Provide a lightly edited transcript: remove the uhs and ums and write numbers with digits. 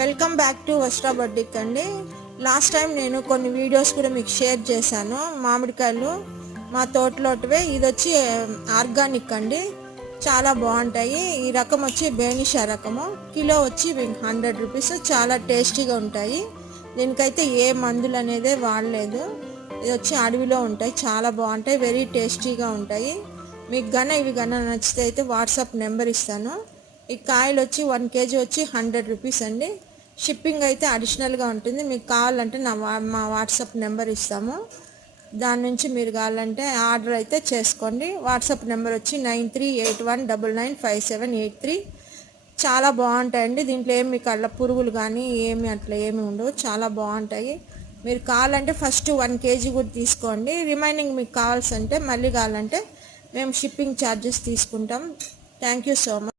Welcome back to Vastra boutique అండి. Last time నేను కొన్ని వీడియోస్ కూడా మీకు షేర్ చేశాను. మామిడికాయలు మా తోటలోటివే. ఇది వచ్చి ఆర్గానిక్ అండి, చాలా బాగుంటాయి. ఈ రకం వచ్చి బేనిషా రకము, కిలో వచ్చి 100 రూపీస్. చాలా టేస్టీగా ఉంటాయి. దీనికైతే ఏ మందులు అనేది వాడలేదు. ఇది వచ్చి అడవిలో ఉంటాయి, చాలా బాగుంటాయి, వెరీ టేస్టీగా ఉంటాయి. మీకు ఇవి నచ్చితే అయితే వాట్సాప్ నెంబర్ ఇస్తాను. ఈ కాయలు వచ్చి 1 kg వచ్చి 100 రూపీస్ అండి. షిప్పింగ్ అయితే అడిషనల్గా ఉంటుంది. మీకు కావాలంటే మా వాట్సాప్ నెంబర్ ఇస్తాము, దాని నుంచి మీరు కావాలంటే ఆర్డర్ అయితే చేసుకోండి. వాట్సాప్ నెంబర్ వచ్చి 9381995783. చాలా బాగుంటాయండి. దీంట్లో ఏమి కళ్ళ పురుగులు కానీ ఏమి అట్లా ఏమి ఉండవు, చాలా బాగుంటాయి. మీరు కావాలంటే ఫస్ట్ 1 kg కూడా తీసుకోండి. రిమైనింగ్ మీకు కావాల్సి అంటే మళ్ళీ కావాలంటే మేము షిప్పింగ్ ఛార్జెస్ తీసుకుంటాం. Thank you so much.